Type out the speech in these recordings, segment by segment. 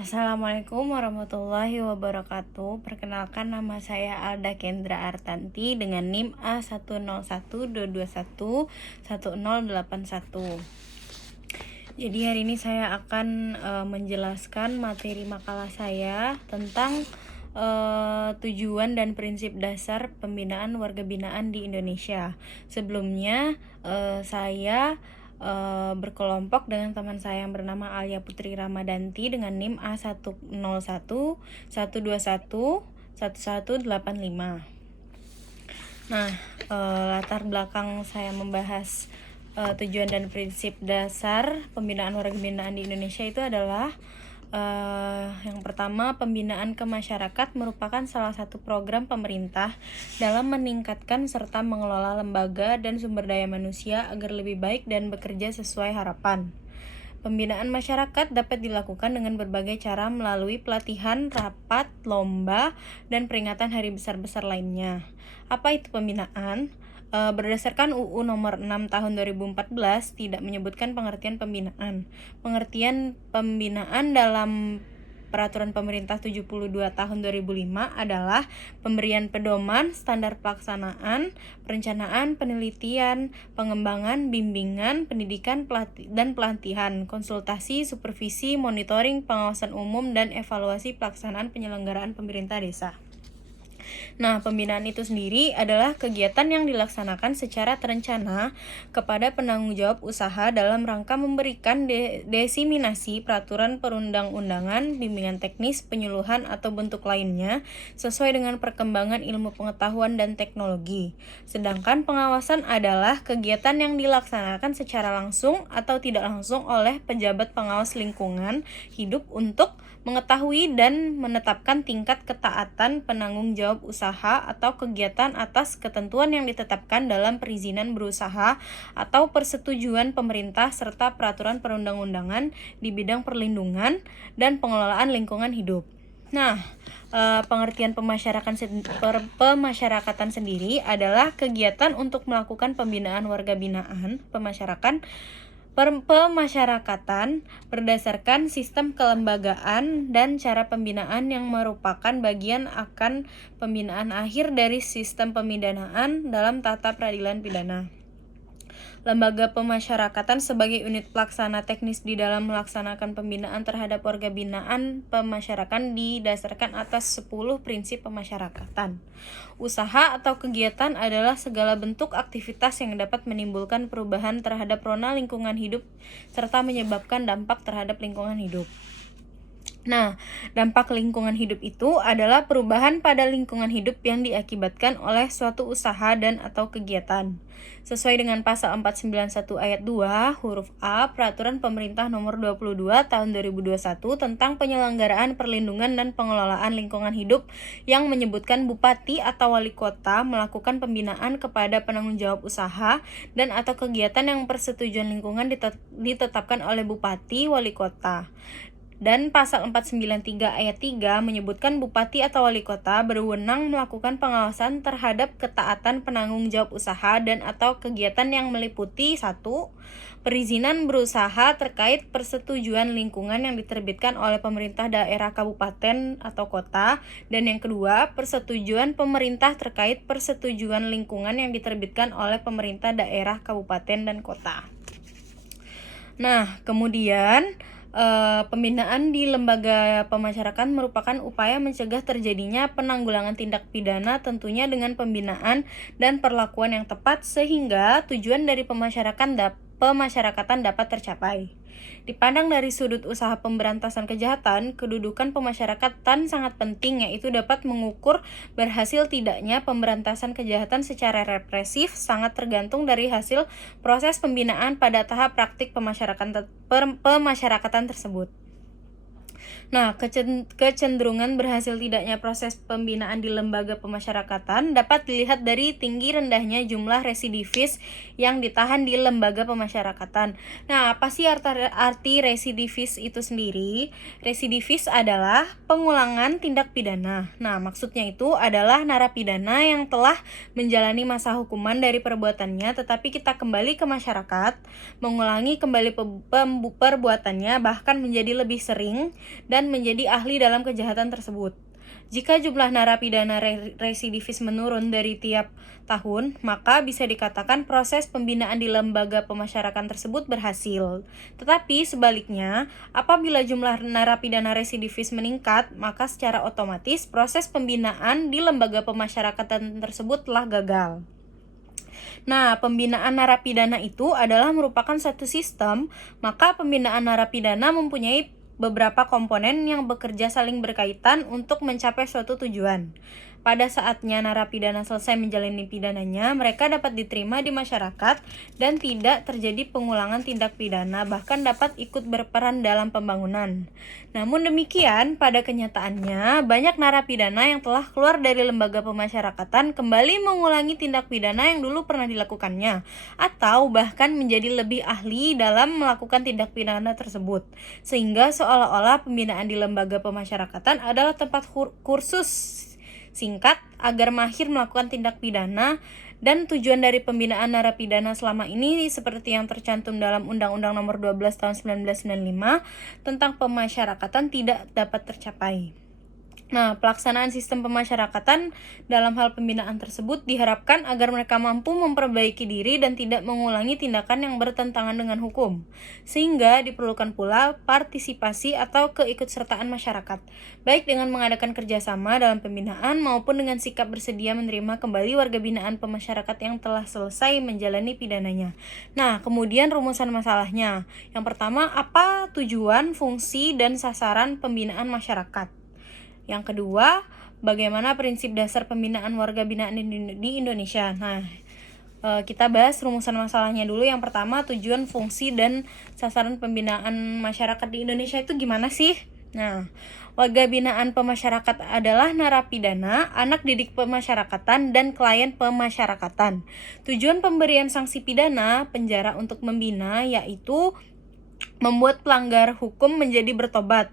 Assalamualaikum warahmatullahi wabarakatuh. Perkenalkan, nama saya Alda Kendra Artanti dengan NIM A10122110081. Jadi hari ini saya akan menjelaskan materi makalah saya tentang tujuan dan prinsip dasar pembinaan warga binaan di Indonesia. Sebelumnya saya berkelompok dengan teman saya yang bernama Alia Putri Ramadanti dengan NIM A101121185. Nah, latar belakang saya membahas tujuan dan prinsip dasar pembinaan warga binaan di Indonesia itu adalah yang pertama, pembinaan ke masyarakat merupakan salah satu program pemerintah dalam meningkatkan serta mengelola lembaga dan sumber daya manusia agar lebih baik dan bekerja sesuai harapan. Pembinaan masyarakat dapat dilakukan dengan berbagai cara melalui pelatihan, rapat, lomba, dan peringatan hari besar-besar lainnya. Apa itu pembinaan? Berdasarkan UU nomor 6 tahun 2014 tidak menyebutkan pengertian pembinaan. Pengertian pembinaan dalam Peraturan Pemerintah 72 tahun 2005 adalah pemberian pedoman, standar pelaksanaan, perencanaan, penelitian, pengembangan, bimbingan, pendidikan, dan pelatihan, konsultasi, supervisi, monitoring, pengawasan umum, dan evaluasi pelaksanaan penyelenggaraan pemerintah desa. Nah, pembinaan itu sendiri adalah kegiatan yang dilaksanakan secara terencana kepada penanggung jawab usaha dalam rangka memberikan desiminasi peraturan perundang-undangan, bimbingan teknis, penyuluhan, atau bentuk lainnya sesuai dengan perkembangan ilmu pengetahuan dan teknologi. Sedangkan pengawasan adalah kegiatan yang dilaksanakan secara langsung atau tidak langsung oleh pejabat pengawas lingkungan hidup untuk mengetahui dan menetapkan tingkat ketaatan penanggung jawab usaha atau kegiatan atas ketentuan yang ditetapkan dalam perizinan berusaha atau persetujuan pemerintah serta peraturan perundang-undangan di bidang perlindungan dan pengelolaan lingkungan hidup. Nah, pengertian pemasyarakatan sendiri adalah kegiatan untuk melakukan pembinaan warga binaan pemasyarakatan berdasarkan sistem kelembagaan dan cara pembinaan yang merupakan bagian akan pembinaan akhir dari sistem pemidanaan dalam tata peradilan pidana. Lembaga pemasyarakatan sebagai unit pelaksana teknis di dalam melaksanakan pembinaan terhadap warga binaan pemasyarakatan didasarkan atas 10 prinsip pemasyarakatan. Usaha atau kegiatan adalah segala bentuk aktivitas yang dapat menimbulkan perubahan terhadap rona lingkungan hidup serta menyebabkan dampak terhadap lingkungan hidup. Nah, dampak lingkungan hidup itu adalah perubahan pada lingkungan hidup yang diakibatkan oleh suatu usaha dan atau kegiatan. Sesuai dengan pasal 491 ayat 2 huruf A Peraturan Pemerintah Nomor 22 Tahun 2021 tentang penyelenggaraan perlindungan dan pengelolaan lingkungan hidup yang menyebutkan bupati atau wali kota melakukan pembinaan kepada penanggung jawab usaha dan atau kegiatan yang persetujuan lingkungan ditetapkan oleh bupati wali kota. Dan pasal 493 ayat 3 menyebutkan bupati atau wali kota berwenang melakukan pengawasan terhadap ketaatan penanggung jawab usaha dan atau kegiatan yang meliputi 1. Perizinan berusaha terkait persetujuan lingkungan yang diterbitkan oleh pemerintah daerah kabupaten atau kota, dan yang kedua, persetujuan pemerintah terkait persetujuan lingkungan yang diterbitkan oleh pemerintah daerah kabupaten dan kota. Nah, kemudian pembinaan di lembaga pemasyarakatan merupakan upaya mencegah terjadinya penanggulangan tindak pidana, tentunya dengan pembinaan dan perlakuan yang tepat sehingga tujuan dari pemasyarakatan dapat tercapai. Dipandang dari sudut usaha pemberantasan kejahatan, kedudukan pemasyarakatan sangat penting, yaitu dapat mengukur berhasil tidaknya pemberantasan kejahatan secara represif sangat tergantung dari hasil proses pembinaan pada tahap praktik pemasyarakatan tersebut. Nah, kecenderungan berhasil tidaknya proses pembinaan di lembaga pemasyarakatan dapat dilihat dari tinggi rendahnya jumlah residivis yang ditahan di lembaga pemasyarakatan. Nah, apa sih arti residivis itu sendiri? Residivis adalah pengulangan tindak pidana. Nah, maksudnya itu adalah narapidana yang telah menjalani masa hukuman dari perbuatannya, tetapi kita kembali ke masyarakat, mengulangi kembali perbuatannya, bahkan menjadi lebih sering dan menjadi ahli dalam kejahatan tersebut. Jika jumlah narapidana residivis menurun dari tiap tahun, maka bisa dikatakan proses pembinaan di lembaga pemasyarakatan tersebut berhasil. Tetapi sebaliknya, apabila jumlah narapidana residivis meningkat, maka secara otomatis proses pembinaan di lembaga pemasyarakatan tersebut telah gagal. Nah, pembinaan narapidana itu adalah merupakan satu sistem, maka pembinaan narapidana mempunyai beberapa komponen yang bekerja saling berkaitan untuk mencapai suatu tujuan. Pada saatnya narapidana selesai menjalani pidananya, mereka dapat diterima di masyarakat dan tidak terjadi pengulangan tindak pidana, bahkan dapat ikut berperan dalam pembangunan. Namun demikian, pada kenyataannya, banyak narapidana yang telah keluar dari lembaga pemasyarakatan kembali mengulangi tindak pidana yang dulu pernah dilakukannya, atau bahkan menjadi lebih ahli dalam melakukan tindak pidana tersebut, sehingga seolah-olah pembinaan di lembaga pemasyarakatan adalah tempat kursus singkat agar mahir melakukan tindak pidana, dan tujuan dari pembinaan narapidana selama ini seperti yang tercantum dalam Undang-Undang Nomor 12 Tahun 1995 tentang pemasyarakatan tidak dapat tercapai. Nah, pelaksanaan sistem pemasyarakatan dalam hal pembinaan tersebut diharapkan agar mereka mampu memperbaiki diri dan tidak mengulangi tindakan yang bertentangan dengan hukum, sehingga diperlukan pula partisipasi atau keikutsertaan masyarakat, baik dengan mengadakan kerjasama dalam pembinaan maupun dengan sikap bersedia menerima kembali warga binaan pemasyarakatan yang telah selesai menjalani pidananya. Nah, kemudian rumusan masalahnya. Yang pertama, apa tujuan, fungsi, dan sasaran pembinaan masyarakat? Yang kedua, bagaimana prinsip dasar pembinaan warga binaan di Indonesia. Nah, kita bahas rumusan masalahnya dulu. Yang pertama, tujuan, fungsi, dan sasaran pembinaan masyarakat di Indonesia itu gimana sih? Nah, warga binaan pemasyarakatan adalah narapidana, anak didik pemasyarakatan, dan klien pemasyarakatan. Tujuan pemberian sanksi pidana penjara untuk membina yaitu membuat pelanggar hukum menjadi bertobat,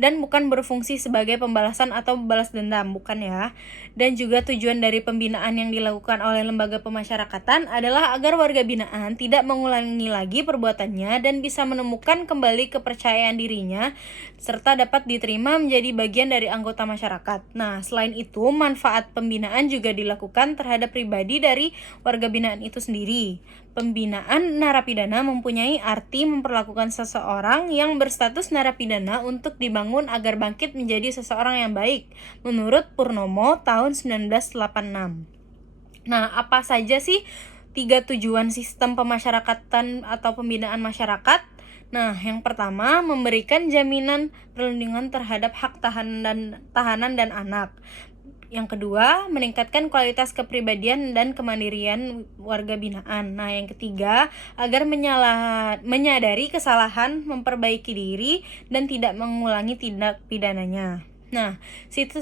dan bukan berfungsi sebagai pembalasan atau balas dendam, bukan ya. Dan juga tujuan dari pembinaan yang dilakukan oleh lembaga pemasyarakatan adalah agar warga binaan tidak mengulangi lagi perbuatannya dan bisa menemukan kembali kepercayaan dirinya serta dapat diterima menjadi bagian dari anggota masyarakat. Nah, selain itu, manfaat pembinaan juga dilakukan terhadap pribadi dari warga binaan itu sendiri. Pembinaan narapidana mempunyai arti memperlakukan seseorang yang berstatus narapidana untuk dibangun agar bangkit menjadi seseorang yang baik, menurut Purnomo tahun 1986. Nah, apa saja sih 3 tujuan sistem pemasyarakatan atau pembinaan masyarakat? Nah, yang pertama, memberikan jaminan perlindungan terhadap hak tahanan dan anak. Yang kedua, meningkatkan kualitas kepribadian dan kemandirian warga binaan. Nah, yang ketiga, agar menyadari kesalahan, memperbaiki diri, dan tidak mengulangi tindak pidananya. Nah,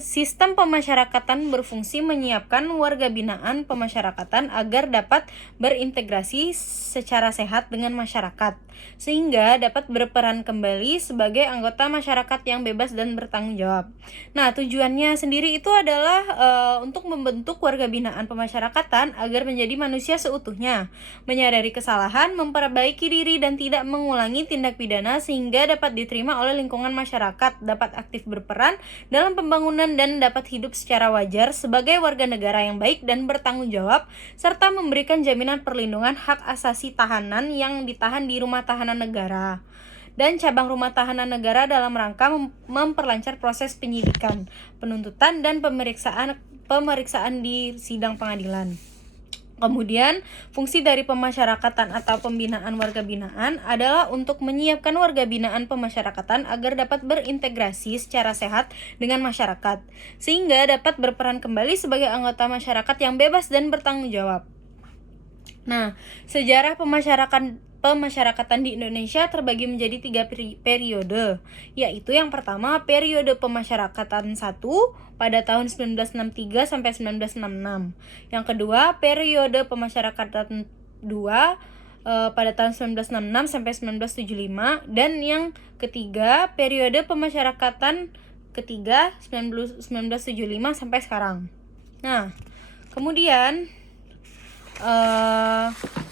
sistem pemasyarakatan berfungsi menyiapkan warga binaan pemasyarakatan agar dapat berintegrasi secara sehat dengan masyarakat, sehingga dapat berperan kembali sebagai anggota masyarakat yang bebas dan bertanggung jawab. Nah, tujuannya sendiri itu adalah untuk membentuk warga binaan pemasyarakatan agar menjadi manusia seutuhnya, menyadari kesalahan, memperbaiki diri, dan tidak mengulangi tindak pidana sehingga dapat diterima oleh lingkungan masyarakat, dapat aktif berperan dalam pembangunan, dan dapat hidup secara wajar sebagai warga negara yang baik dan bertanggung jawab, serta memberikan jaminan perlindungan hak asasi tahanan yang ditahan di rumah tahanan negara dan cabang rumah tahanan negara dalam rangka memperlancar proses penyidikan, penuntutan, dan pemeriksaan di sidang pengadilan. Kemudian, fungsi dari pemasyarakatan atau pembinaan warga binaan adalah untuk menyiapkan warga binaan pemasyarakatan agar dapat berintegrasi secara sehat dengan masyarakat, sehingga dapat berperan kembali sebagai anggota masyarakat yang bebas dan bertanggung jawab. Nah, sejarah pemasyarakatan di Indonesia terbagi menjadi 3 periode, yaitu yang pertama periode pemasyarakatan 1 pada tahun 1963 sampai 1966. Yang kedua periode pemasyarakatan 2 pada tahun 1966 sampai 1975, dan yang ketiga periode pemasyarakatan ketiga 1975 sampai sekarang. Nah, kemudian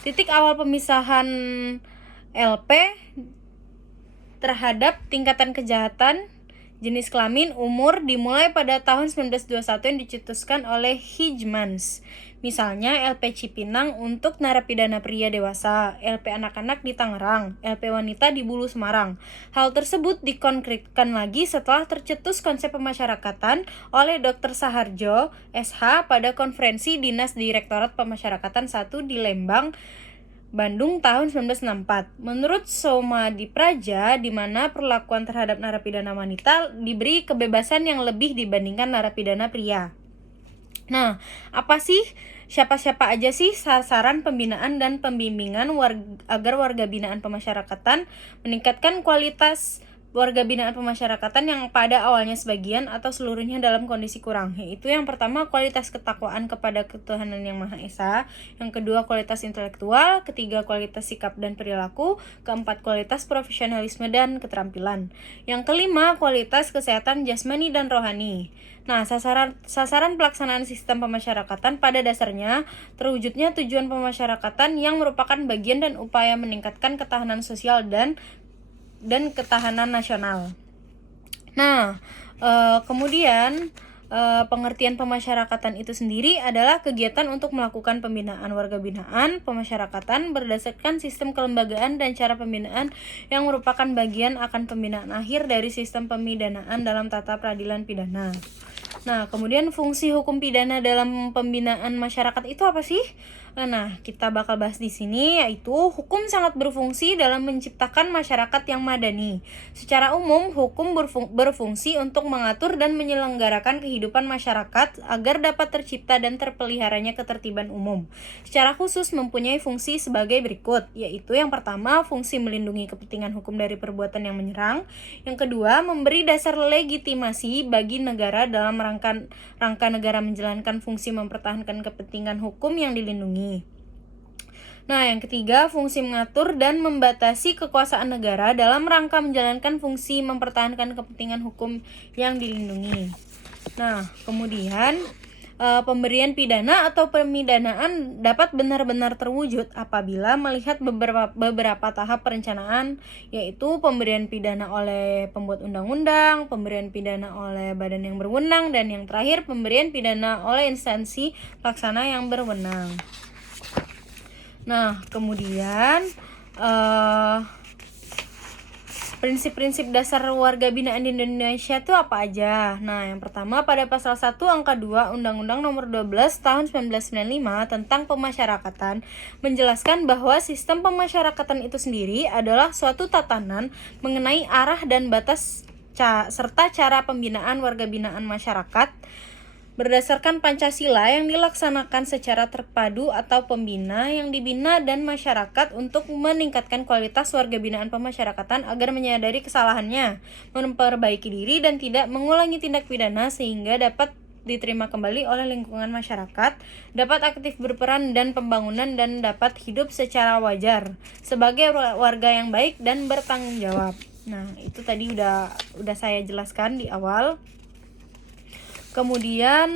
titik awal pemisahan LP terhadap tingkatan kejahatan Jenis kelamin, umur dimulai pada tahun 1921 yang dicetuskan oleh Hijmans. Misalnya LP Cipinang untuk narapidana pria dewasa, LP anak-anak di Tangerang, LP wanita di Bulu Semarang. Hal tersebut dikonkretkan lagi setelah tercetus konsep pemasyarakatan oleh Dr. Saharjo, SH pada Konferensi Dinas Direktorat Pemasyarakatan 1 di Lembang, Bandung tahun 1964. Menurut Soma Dipraja, di mana perlakuan terhadap narapidana wanita diberi kebebasan yang lebih dibandingkan narapidana pria. Nah, apa sih, siapa-siapa aja sih sasaran pembinaan dan pembimbingan agar warga binaan pemasyarakatan meningkatkan kualitas warga binaan pemasyarakatan yang pada awalnya sebagian atau seluruhnya dalam kondisi kurang, yaitu yang pertama kualitas ketakwaan kepada ketuhanan yang Maha Esa, yang kedua kualitas intelektual, ketiga kualitas sikap dan perilaku, keempat kualitas profesionalisme dan keterampilan, yang kelima kualitas kesehatan jasmani dan rohani. Nah, sasaran pelaksanaan sistem pemasyarakatan pada dasarnya terwujudnya tujuan pemasyarakatan yang merupakan bagian dan upaya meningkatkan ketahanan sosial dan ketahanan nasional. Nah, kemudian pengertian pemasyarakatan itu sendiri adalah kegiatan untuk melakukan pembinaan warga binaan pemasyarakatan berdasarkan sistem kelembagaan dan cara pembinaan yang merupakan bagian akan pembinaan akhir dari sistem pemidanaan dalam tata peradilan pidana. Nah, kemudian fungsi hukum pidana dalam pembinaan masyarakat itu apa sih? Nah, kita bakal bahas di sini, yaitu hukum sangat berfungsi dalam menciptakan masyarakat yang madani. Secara umum, hukum berfungsi untuk mengatur dan menyelenggarakan kehidupan masyarakat agar dapat tercipta dan terpeliharanya ketertiban umum. Secara khusus mempunyai fungsi sebagai berikut, yaitu yang pertama, fungsi melindungi kepentingan hukum dari perbuatan yang menyerang. Yang kedua, memberi dasar legitimasi bagi negara dalam rangka negara menjalankan fungsi mempertahankan kepentingan hukum yang dilindungi. Nah, yang ketiga, fungsi mengatur dan membatasi kekuasaan negara dalam rangka menjalankan fungsi mempertahankan kepentingan hukum yang dilindungi. Nah, kemudian pemberian pidana atau pemidanaan dapat benar-benar terwujud apabila melihat beberapa tahap perencanaan, yaitu pemberian pidana oleh pembuat undang-undang, pemberian pidana oleh badan yang berwenang, dan yang terakhir pemberian pidana oleh instansi pelaksana yang berwenang. Nah, kemudian prinsip-prinsip dasar warga binaan di Indonesia itu apa aja? Nah, yang pertama pada pasal 1 angka 2 Undang-Undang Nomor 12 Tahun 1995 tentang pemasyarakatan menjelaskan bahwa sistem pemasyarakatan itu sendiri adalah suatu tatanan mengenai arah dan batas serta cara pembinaan warga binaan masyarakat berdasarkan Pancasila yang dilaksanakan secara terpadu atau pembina yang dibina dan masyarakat untuk meningkatkan kualitas warga binaan pemasyarakatan agar menyadari kesalahannya, memperbaiki diri dan tidak mengulangi tindak pidana sehingga dapat diterima kembali oleh lingkungan masyarakat, dapat aktif berperan dan pembangunan dan dapat hidup secara wajar sebagai warga yang baik dan bertanggung jawab. Nah, itu tadi udah saya jelaskan di awal. Kemudian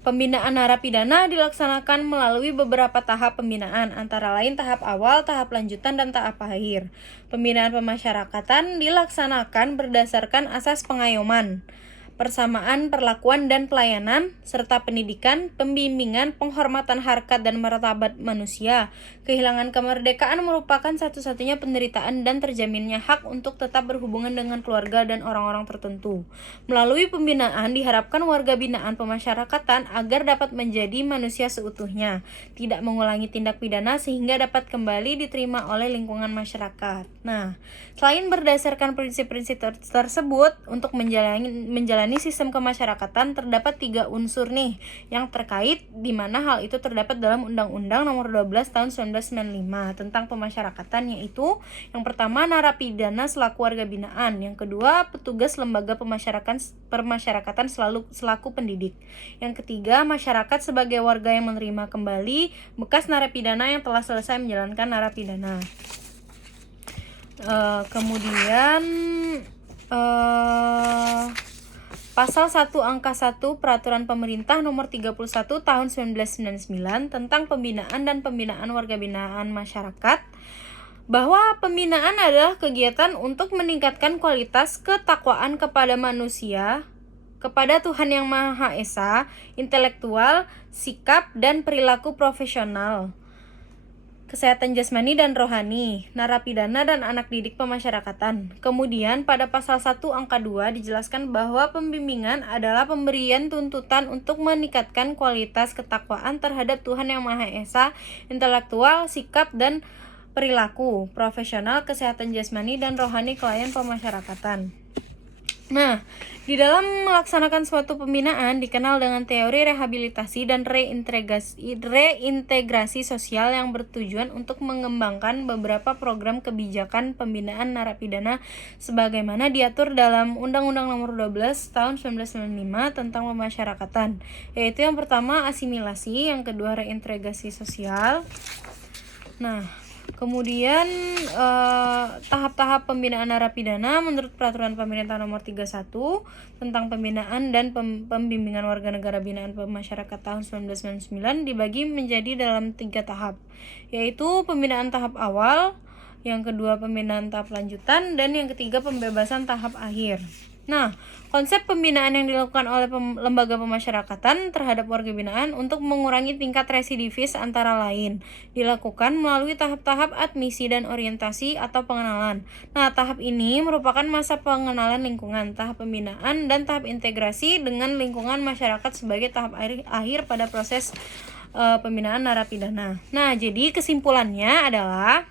pembinaan narapidana dilaksanakan melalui beberapa tahap pembinaan, antara lain tahap awal, tahap lanjutan, dan tahap akhir. Pembinaan pemasyarakatan dilaksanakan berdasarkan asas pengayoman, persamaan perlakuan dan pelayanan, serta pendidikan, pembimbingan, penghormatan harkat dan martabat manusia. Kehilangan kemerdekaan merupakan satu-satunya penderitaan dan terjaminnya hak untuk tetap berhubungan dengan keluarga dan orang-orang tertentu. Melalui pembinaan diharapkan warga binaan pemasyarakatan agar dapat menjadi manusia seutuhnya, tidak mengulangi tindak pidana sehingga dapat kembali diterima oleh lingkungan masyarakat. Nah, selain berdasarkan prinsip-prinsip tersebut, untuk menjalani sistem kemasyarakatan terdapat 3 unsur nih yang terkait, di mana hal itu terdapat dalam Undang-Undang Nomor 12 Tahun 1995 tentang pemasyarakatan, yaitu yang pertama narapidana selaku warga binaan, yang kedua petugas lembaga pemasyarakatan selaku pendidik, yang ketiga masyarakat sebagai warga yang menerima kembali bekas narapidana yang telah selesai menjalankan narapidana. Kemudian Pasal 1 angka 1 Peraturan Pemerintah Nomor 31 Tahun 1999 tentang pembinaan dan pembinaan warga binaan masyarakat bahwa pembinaan adalah kegiatan untuk meningkatkan kualitas ketakwaan kepada manusia, kepada Tuhan Yang Maha Esa, intelektual, sikap, dan perilaku profesional, kesehatan jasmani dan rohani, narapidana dan anak didik pemasyarakatan. Kemudian pada pasal 1 angka 2 dijelaskan bahwa pembimbingan adalah pemberian tuntutan untuk meningkatkan kualitas ketakwaan terhadap Tuhan Yang Maha Esa, intelektual, sikap, dan perilaku profesional, kesehatan jasmani dan rohani klien pemasyarakatan. Nah, di dalam melaksanakan suatu pembinaan dikenal dengan teori rehabilitasi dan reintegrasi sosial yang bertujuan untuk mengembangkan beberapa program kebijakan pembinaan narapidana sebagaimana diatur dalam Undang-Undang Nomor 12 Tahun 1995 tentang pemasyarakatan, yaitu yang pertama asimilasi, yang kedua reintegrasi sosial. Nah, kemudian tahap-tahap pembinaan narapidana menurut Peraturan Pemerintah Nomor 31 tentang pembinaan dan pembimbingan warga negara binaan masyarakat tahun 1999 dibagi menjadi dalam 3 tahap, yaitu pembinaan tahap awal, yang kedua pembinaan tahap lanjutan, dan yang ketiga pembebasan tahap akhir. Nah, konsep pembinaan yang dilakukan oleh lembaga pemasyarakatan terhadap warga binaan untuk mengurangi tingkat residivis antara lain dilakukan melalui tahap-tahap admisi dan orientasi atau pengenalan. Nah, tahap ini merupakan masa pengenalan lingkungan, tahap pembinaan, dan tahap integrasi dengan lingkungan masyarakat sebagai tahap akhir pada proses pembinaan narapidana. Nah, jadi kesimpulannya adalah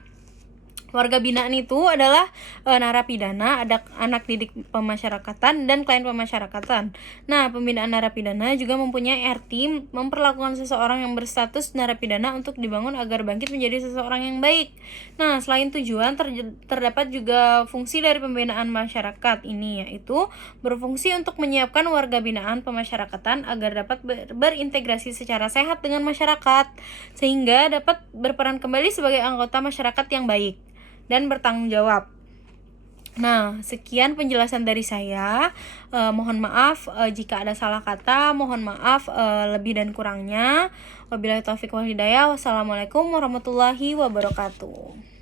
warga binaan itu adalah narapidana, ada anak didik pemasyarakatan, dan klien pemasyarakatan. Nah, pembinaan narapidana juga mempunyai arti memperlakukan seseorang yang berstatus narapidana untuk dibangun agar bangkit menjadi seseorang yang baik. Nah, selain tujuan, terdapat juga fungsi dari pembinaan masyarakat ini, yaitu berfungsi untuk menyiapkan warga binaan pemasyarakatan agar dapat berintegrasi secara sehat dengan masyarakat, sehingga dapat berperan kembali sebagai anggota masyarakat yang baik dan bertanggung jawab. Nah, sekian penjelasan dari saya. Mohon maaf jika ada salah kata, mohon maaf lebih dan kurangnya. Wabillahi taufiq wal hidayah. Wassalamualaikum warahmatullahi wabarakatuh.